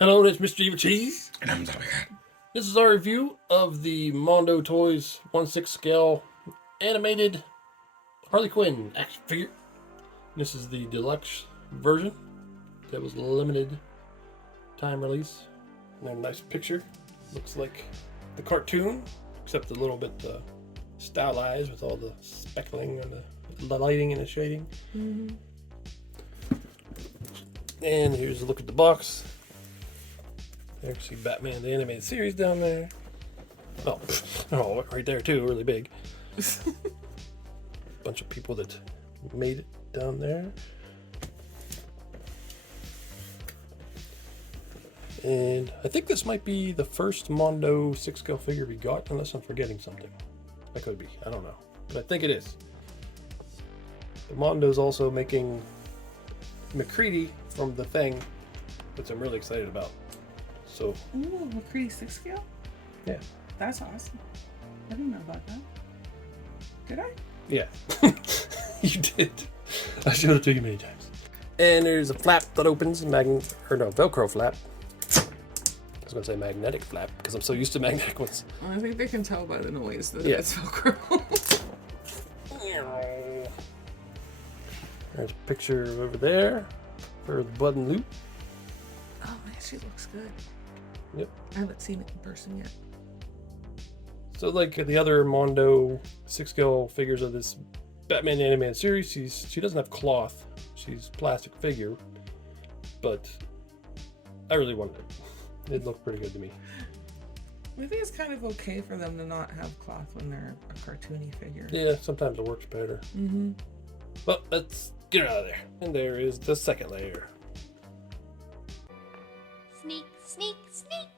Hello, it's Mr. Evilcheese. And I'm Zombie Cat. This is our review of the Mondo Toys 1/6 scale animated Harley Quinn action figure. This is the deluxe version that was limited time release. And a nice picture. Looks like the cartoon, except a little bit stylized with all the speckling and the lighting and the shading. Mm-hmm. And here's a look at the box. There you can see Batman the Animated Series down there. Oh, right there too, really big. Bunch of people that made it down there. And I think this might be the first Mondo 6-scale figure we got, unless I'm forgetting something. That could be, I don't know. But I think it is. The Mondo's also making McCready from The Thing, which I'm really excited about. So, ooh, McCready 6-scale? Yeah. That's awesome. I didn't know about that. Did I? Yeah. You did. I showed it to you many times. And there's a flap that opens, Velcro flap. I was going to say magnetic flap, because I'm so used to magnetic ones. Well, I think they can tell by the noise that Yeah. it's Velcro. There's a picture over there for the button loop. Oh man, she looks good. Yep. I haven't seen it in person yet. So like the other Mondo 6-scale figures of this Batman animated series, she doesn't have cloth. She's plastic figure. But I really wanted it. It looked pretty good to me. I think it's kind of okay for them to not have cloth when they're a cartoony figure. Yeah, sometimes it works better. Mm-hmm. But let's get out of there. And there is the second layer. Sneak, sneak, sneak.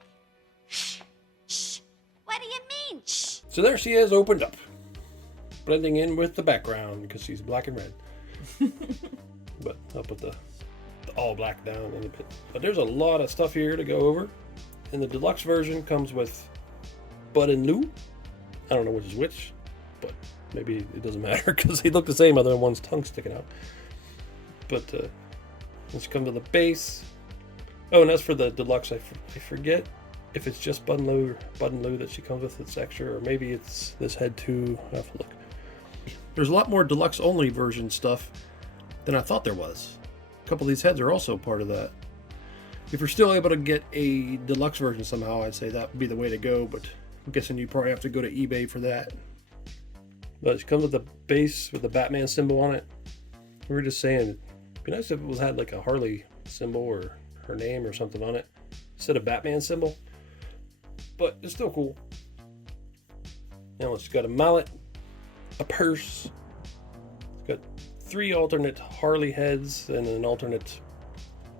Shh, shh. What do you mean, shh? So there she is, opened up. Blending in with the background because she's black and red. But I'll put the all black down in a bit. But there's a lot of stuff here to go over. And the deluxe version comes with Bud and Lou. I don't know which is which, but maybe it doesn't matter because they look the same other than one's tongue sticking out. But let's come to the base. Oh, and as for the deluxe, I forget if it's just Bud and Lou that she comes with that's extra, or maybe it's this head too. I'll have to look. There's a lot more deluxe only version stuff than I thought there was. A couple of these heads are also part of that. If you're still able to get a deluxe version somehow, I'd say that would be the way to go, but I'm guessing you probably have to go to eBay for that. But it comes with the base with the Batman symbol on it. We were just saying, it'd be nice if it had like a Harley symbol or her name or something on it instead of Batman symbol. But it's still cool. Now it's got a mallet, a purse. It's got 3 alternate Harley heads and an alternate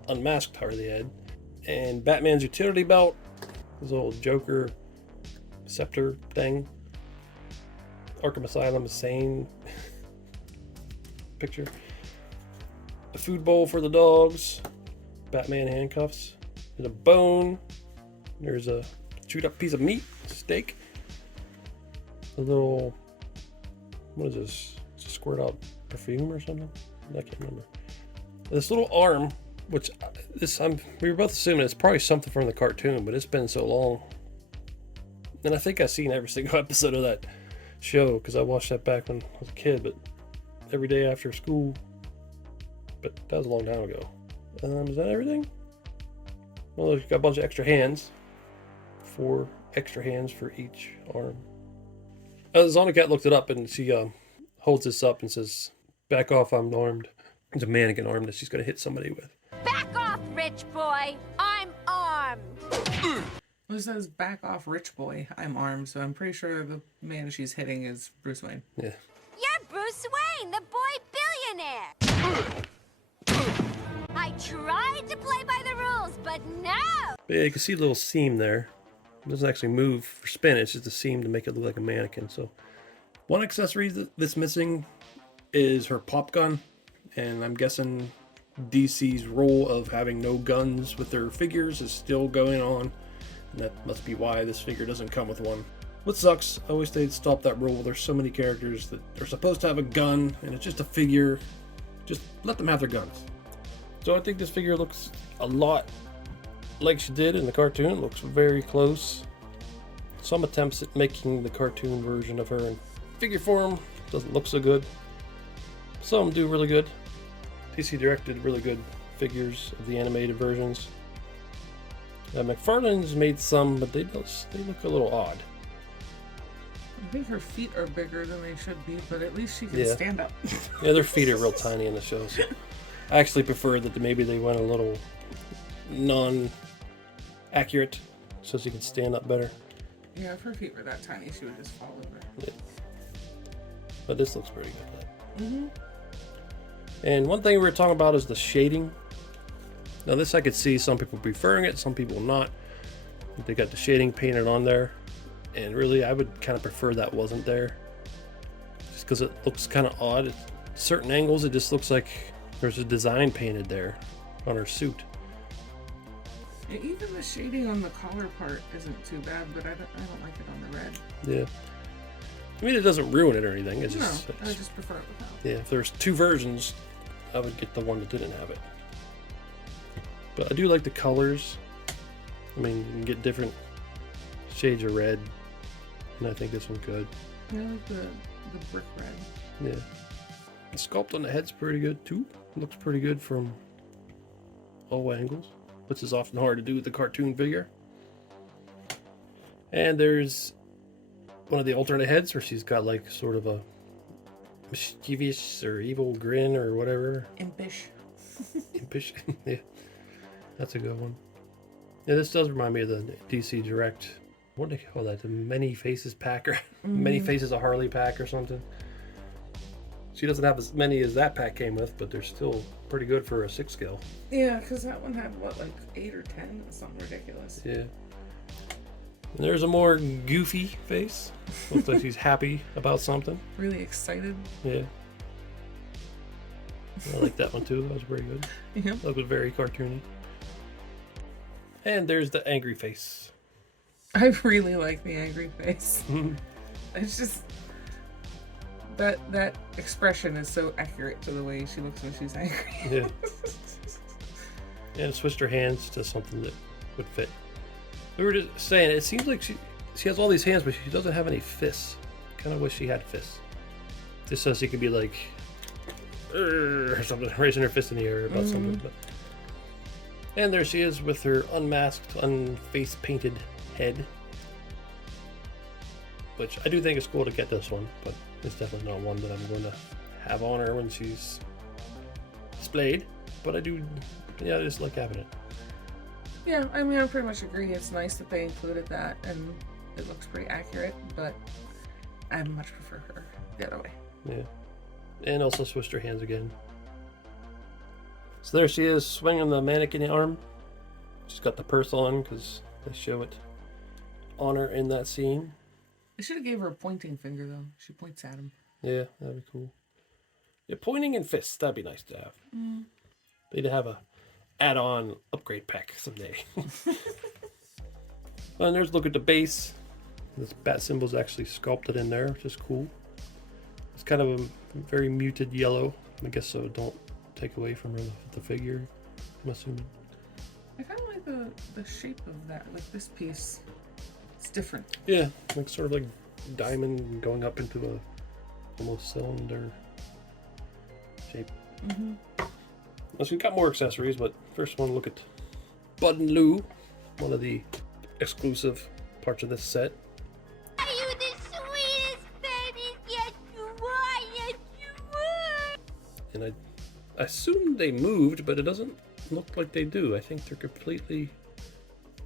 unmasked Harley head. And Batman's utility belt. This little Joker scepter thing. Arkham Asylum Sane picture. A food bowl for the dogs. Batman handcuffs. There's a bone. There's a chewed up piece of meat, steak. A little, what is this? It's a squirt out perfume or something? I can't remember. This little arm, which we were both assuming it's probably something from the cartoon, but it's been so long. And I think I've seen every single episode of that show because I watched that back when I was a kid, but every day after school. But that was a long time ago. Is that everything? Well, you've got a bunch of extra hands. 4 extra hands for each arm. Zombie Cat looked it up and she holds this up and says, "Back off, I'm armed." It's a mannequin arm that she's going to hit somebody with. Back off, rich boy. I'm armed. It says, "Back off, rich boy. I'm armed," so I'm pretty sure the man she's hitting is Bruce Wayne. Yeah. You're Bruce Wayne, the boy billionaire. I tried to play by the rules, but no. But yeah, you can see a little seam there. It doesn't actually move for spin, it's just a seam to make it look like a mannequin. So one accessory that's missing is her pop gun. And I'm guessing DC's role of having no guns with their figures is still going on. And that must be why this figure doesn't come with one. What sucks, I wish they'd stop that rule. There's so many characters that are supposed to have a gun, and it's just a figure. Just let them have their guns. So I think this figure looks a lot like she did in the cartoon. It looks very close. Some attempts at making the cartoon version of her in figure form doesn't look so good. Some do really good. DC Direct did really good figures of the animated versions. McFarlane's made some, but they look a little odd. I think her feet are bigger than they should be, but at least she can Yeah. stand up. Yeah, their feet are real tiny in the show. So I actually prefer that maybe they went a little non-accurate so she can stand up better. Yeah, if her feet were that tiny, she would just fall over. Yeah. But this looks pretty good. Mm-hmm. And one thing we were talking about is the shading. Now this I could see some people preferring it, some people not. They got the shading painted on there. And really I would kind of prefer that wasn't there. Just because it looks kind of odd. At certain angles it just looks like there's a design painted there on her suit. Yeah, even the shading on the collar part isn't too bad, but I don't like it on the red. Yeah. I mean it doesn't ruin it or anything. It's No, just, I just prefer it without. yeah, if there's two versions, I would get the one that didn't have it. But I do like the colors. I mean, you can get different shades of red, and I think this one's good. I like the brick red. Yeah. The sculpt on the head's pretty good too. Looks pretty good from all angles, which is often hard to do with the cartoon figure. And there's one of the alternate heads where she's got like sort of a mischievous or evil grin or whatever. Impish. Impish. Yeah. That's a good one. Yeah, this does remind me of the DC Direct. What do they call that? The Many Faces pack or Many Faces of Harley pack or something. She doesn't have as many as that pack came with, but they're still pretty good for a 6 scale. Yeah, because that one had what, like 8 or 10? Something ridiculous. Yeah. And there's a more goofy face. Looks like she's happy about something. Really excited. Yeah. I like that one too. That was pretty good. Yep. That was very cartoony. And there's the angry face. I really like the angry face. It's just that expression is so accurate to the way she looks when she's angry. Yeah. And switched her hands to something that would fit. We were just saying, it seems like she has all these hands, but she doesn't have any fists. Kind of wish she had fists. Just so she could be like, or something, raising her fist in the air about something. But. And there she is with her unmasked, unface painted head. Which I do think is cool to get this one, but it's definitely not one that I'm going to have on her when she's displayed. But I do, yeah, I just like having it. Yeah, I mean, I pretty much agree. It's nice that they included that, and it looks pretty accurate, but I much prefer her the other way. Yeah. And also switched her hands again. So there she is, swinging the mannequin arm. She's got the purse on because they show it on her in that scene. They should have gave her a pointing finger, though. She points at him. Yeah, that'd be cool. Yeah, pointing and fists, that'd be nice to have. They'd have a add-on upgrade pack someday. Well, and there's a look at the base. This bat symbol's actually sculpted in there, which is cool. It's kind of a very muted yellow. I guess so don't take away from the figure, I'm assuming. I kind of like the shape of that, like this piece. It's different. Yeah, like sort of like diamond going up into a almost cylinder shape. Well, so we've got more accessories, but first I want to look at Bud and Lou, one of the exclusive parts of this set. Are you the sweetest baby? Yes, you are. Yes, you are. And I assumed they moved, but it doesn't look like they do. I think they're completely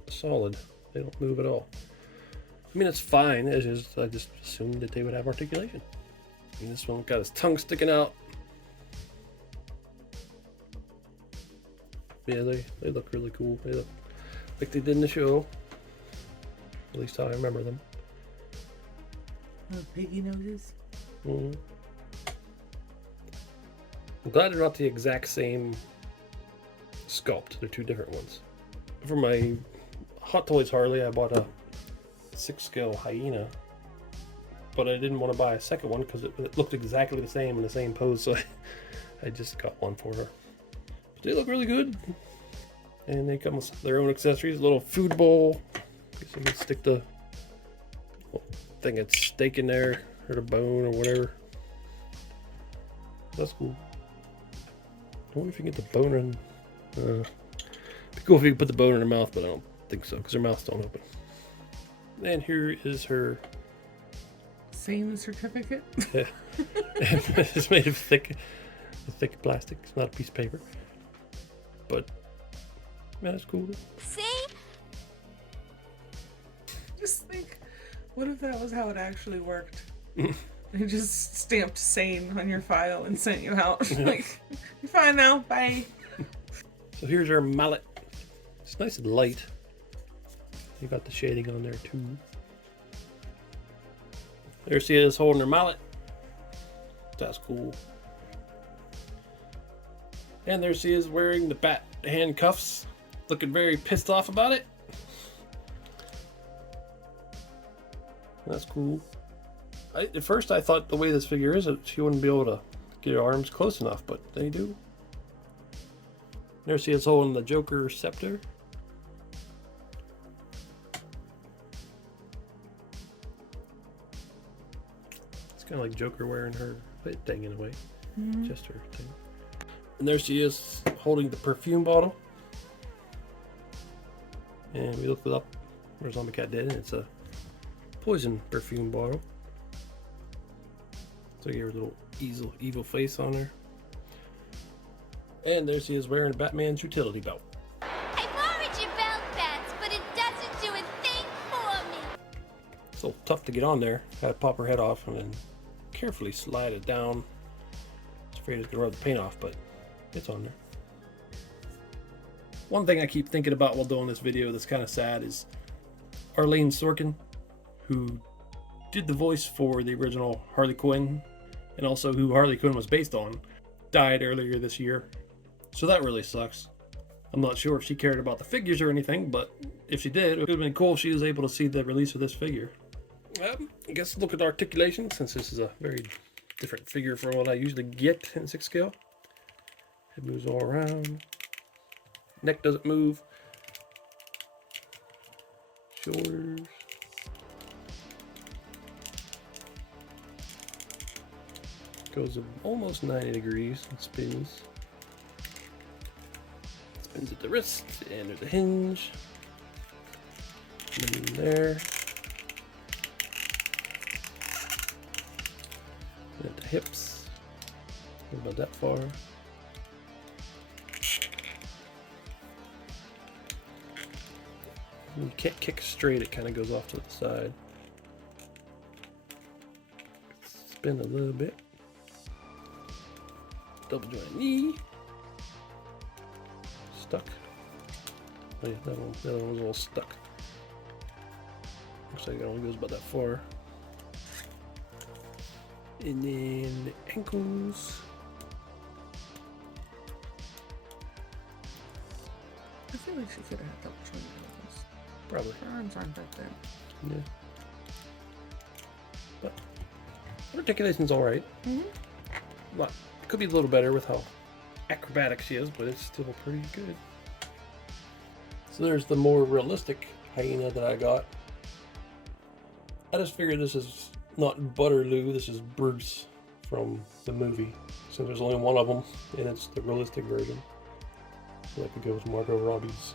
solid. They don't move at all. I mean, it's fine. It's just, I just assumed that they would have articulation. And this one got his tongue sticking out. Yeah, they look really cool. They look like they did in the show. At least how I remember them. Oh, piggy noses. I'm glad they're not the exact same sculpt. They're two different ones. For my Hot Toys Harley, I bought a 6 scale hyena, but I didn't want to buy a second one because it looked exactly the same in the same pose, so I just got one for her. But they look really good. And they come with their own accessories. A little food bowl. Guess I can stick the thing of steak in there, or the bone, or whatever. That's cool. I wonder if you can get the bone in. It'd be cool if you could put the bone in her mouth, but I don't think so, because her mouths don't open. And here is her Same certificate. Yeah. It's made of thick plastic. It's not a piece of paper. But man, that's cool. See? Just think, what if that was how it actually worked? They just stamped sane on your file and sent you out. Like, you're fine now, bye. So here's our mallet. It's nice and light. You got the shading on there too. There she is holding her mallet. That's cool. And there she is wearing the bat handcuffs. Looking very pissed off about it. That's cool. At first I thought the way this figure is, that she wouldn't be able to get her arms close enough, but they do. There she is holding the Joker scepter. It's kind of like Joker wearing her thing in a way. Just her thing. And there she is holding the perfume bottle. And we looked it up. Where Zombie Cat did, and it's a poison perfume bottle. So you get her little evil face on her. And there she is wearing Batman's utility belt. I borrowed your belt, Bats, but it doesn't do a thing for me. It's a little tough to get on there. Gotta pop her head off and then carefully slide it down. I was afraid it's gonna rub the paint off, but it's on there. One thing I keep thinking about while doing this video that's kind of sad is Arlene Sorkin, who did the voice for the original Harley Quinn, and also who Harley Quinn was based on, died earlier this year. So that really sucks. I'm not sure if she cared about the figures or anything, but if she did, it would have been cool if she was able to see the release of this figure. I guess look at Articulation, since this is a very different figure from what I usually get in 6 scale. It moves all around. Neck doesn't move. Shoulders. Goes almost 90 degrees and spins. Spins at the wrist, and there's a hinge. And then there. And at the hips. What about that far? When you can't kick straight, it kind of goes off to the side. Spin a little bit. Double joint knee. Stuck. Oh yeah, the other one was a little stuck. Looks like it only goes about that far. And then the ankles. I feel like she could have had double jointed ankles. Probably. Her arms aren't that thin. Yeah. But Articulation's alright. Well, could be a little better with how acrobatic she is, but it's still pretty good. So there's the more realistic hyena that I got. I just figured this is not Butterloo, this is Bruce from the movie. Since there's only one of them, and it's the realistic version. So that could go with Margot Robbie's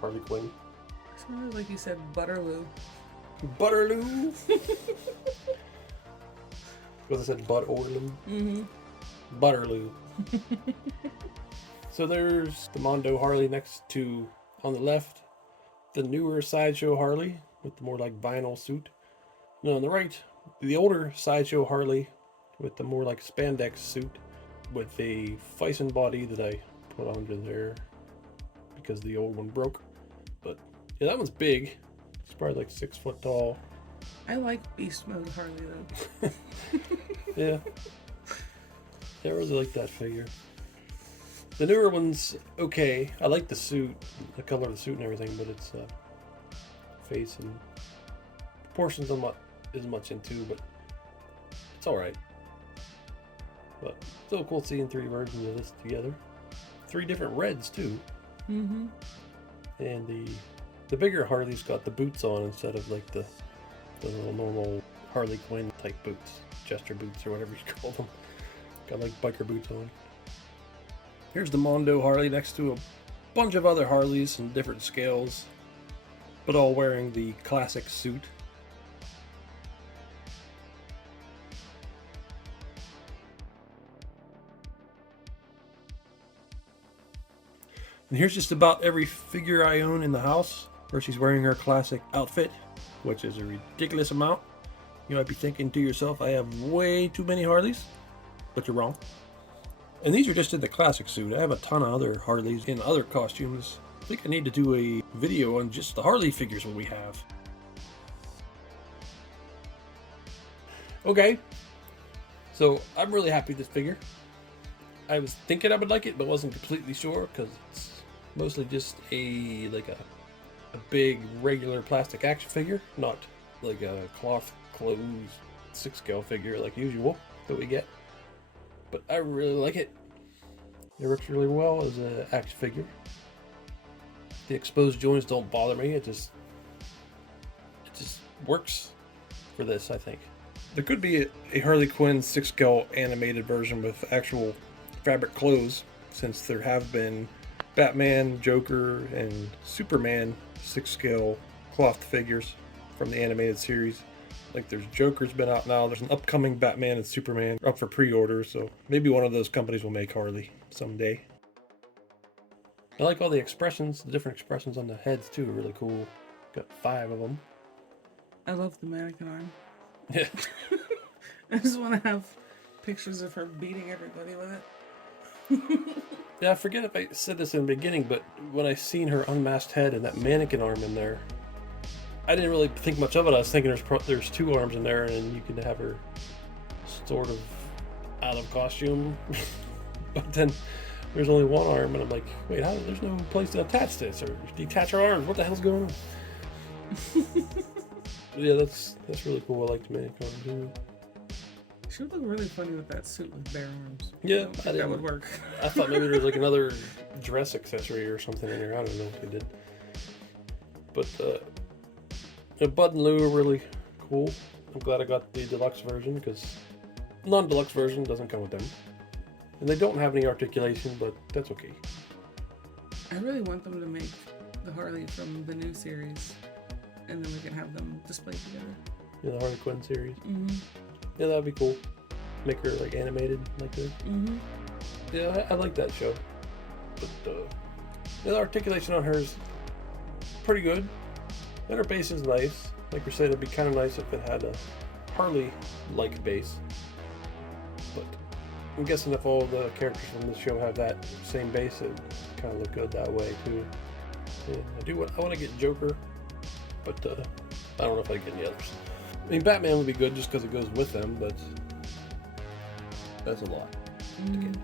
Harley Quinn. It sounded like you said Butterloo. Butterloo! Because I said Bud or Lou. Butterloo. So there's the Mondo Harley next to, on the left, the newer Sideshow Harley with the more like vinyl suit. And on the right, the older Sideshow Harley with the more like spandex suit with a Fison body that I put under there because the old one broke. But yeah, that one's big. It's probably like 6 foot tall. I like Beast Mode Harley though. Yeah. I really like that figure. The newer one's okay. I like the suit, the color of the suit and everything, but its face and proportions I'm not as much into, but it's alright. But still cool seeing 3 versions of this together. 3 different reds too. Mm-hmm. And the bigger Harley's got the boots on instead of like the little normal Harley Quinn type boots, Jester boots or whatever you call them. Got like biker boots on. Here's the Mondo Harley next to a bunch of other Harleys in different scales, but all wearing the classic suit. And here's just about every figure I own in the house where she's wearing her classic outfit, which is a ridiculous amount. You might be thinking to yourself, I have way too many Harleys, but you're wrong. And these are just in the classic suit. I have a ton of other Harleys in other costumes. I think I need to do a video on just the Harley figures what we have. Okay, so I'm really happy with this figure. I was thinking I would like it, but wasn't completely sure because it's mostly just a big regular plastic action figure, not like a cloth clothes 6-scale figure like usual that we get. But I really like it. It works really well as an action figure. The exposed joints don't bother me. It just works for this, I think. There could be a Harley Quinn 6-scale animated version with actual fabric clothes, since there have been Batman, Joker, and Superman 6-scale cloth figures from the animated series. Like there's Joker's been out now. There's an upcoming Batman and Superman up for pre-order, so maybe one of those companies will make Harley someday. I like all the expressions, the different expressions on the heads too, are really cool. Got 5 of them. I love the mannequin arm. Yeah. I just want to have pictures of her beating everybody with it. Yeah, I forget if I said this in the beginning, but when I seen her unmasked head and that mannequin arm in there, I didn't really think much of it. I was thinking there's 2 arms in there, and you can have her sort of out of costume. But then there's only 1 arm, and I'm like, wait, there's no place to attach this or detach her arms. What the hell's going on? Yeah, that's really cool. I like the mannequin arm too. She would look really funny with that suit with bare arms. Yeah, I don't think that would work. I thought maybe there was like another dress accessory or something in here. I don't know if they did. But Bud and Lou are really cool. I'm glad I got the deluxe version because non-deluxe version doesn't come with them. And they don't have any articulation, but that's okay. I really want them to make the Harley from the new series, and then we can have them displayed together. Yeah, the Harley Quinn series. Mm-hmm. Yeah, that'd be cool. Make her like animated like this. Mm-hmm. Yeah, I like that show. But the articulation on her is pretty good. And her base is nice. Like we said, it'd be kind of nice if it had a Harley-like base. But I'm guessing if all the characters from the show have that same base, it kind of look good that way too. Yeah, I want to get Joker, but I don't know if I get any others. I mean, Batman would be good just because it goes with them, but that's a lot to get.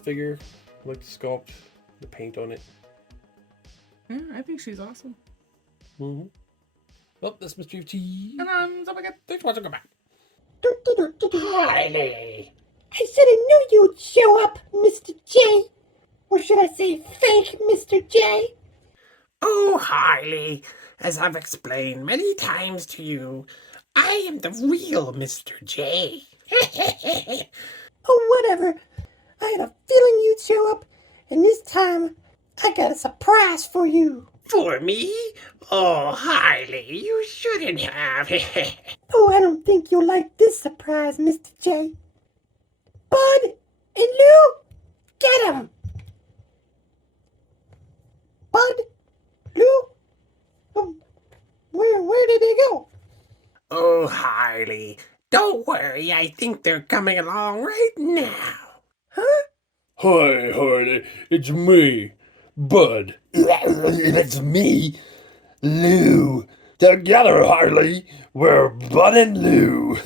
figure. I like the sculpt, the paint on it. Yeah, I think she's awesome. Mm-hmm. Well, that's Mr. T. And I'm Zobagat. Thanks for watching. Come back. Harley. I said I knew you'd show up, Mr. J. Or should I say fake Mr. J? Oh, Harley, as I've explained many times to you, I am the real Mr. J. Oh, whatever. I had a feeling you'd show up, and this time I got a surprise for you. For me? Oh, Harley, you shouldn't have. Oh, I don't think you'll like this surprise, Mr. J. Bud and Lou, get him! Bud, Lou, where did they go? Oh, Harley, don't worry, I think they're coming along right now. Huh? Hi, Harley. It's me, Bud. It's me, Lou. Together, Harley, we're Bud and Lou.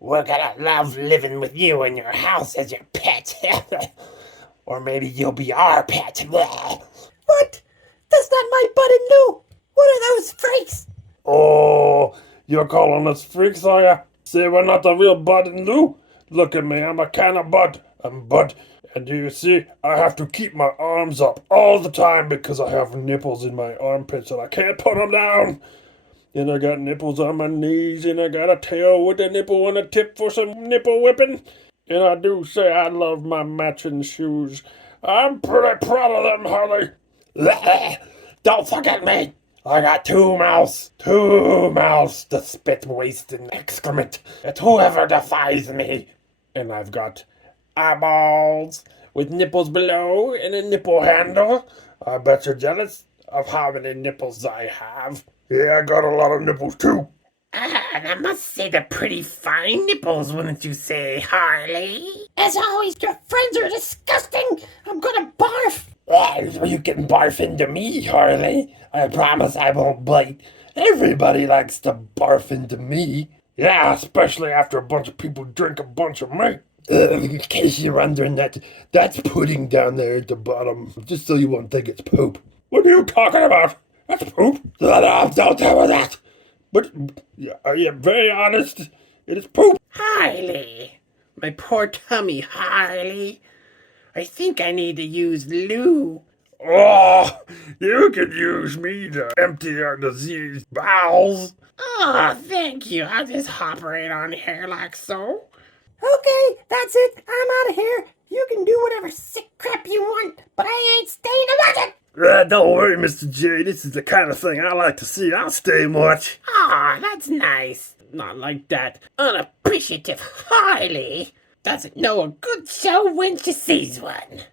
We're gonna love living with you in your house as your pet. Or maybe you'll be our pet. What? That's not my Bud and Lou. What are those freaks? Oh, you're calling us freaks, are ya? Say we're not the real Bud and Lou? Look at me, I'm a can of Bud. I'm Bud. And do you see, I have to keep my arms up all the time because I have nipples in my armpits and I can't put them down. And I got nipples on my knees and I got a tail with a nipple and a tip for some nipple whipping. And I do say I love my matching shoes. I'm pretty proud of them, Harley. Don't forget me. I got two mouths to spit waste and excrement at whoever defies me. And I've got eyeballs with nipples below and a nipple handle. I bet you're jealous of how many nipples I have. Yeah, I got a lot of nipples too. And I must say they're pretty fine nipples, wouldn't you say, Harley? As always, your friends are disgusting. I'm gonna barf. You can barf into me, Harley. I promise I won't bite. Everybody likes to barf into me. Yeah, especially after a bunch of people drink a bunch of me. In case you're wondering, that's pudding down there at the bottom, just so you won't think it's poop. What are you talking about? That's poop. Don't tell her that. But are you very honest? It is poop. Harley, my poor tummy, Harley. I think I need to use Lou. Oh, you could use me to empty your diseased bowels. Oh, thank you. I'll just hop right on here like so. Okay, that's it. I'm out of here. You can do whatever sick crap you want, but I ain't staying to watch it. Don't worry, Mr. J. This is the kind of thing I like to see. I'll stay much. Ah, that's nice. Not like that unappreciative Harley doesn't know a good show when she sees one.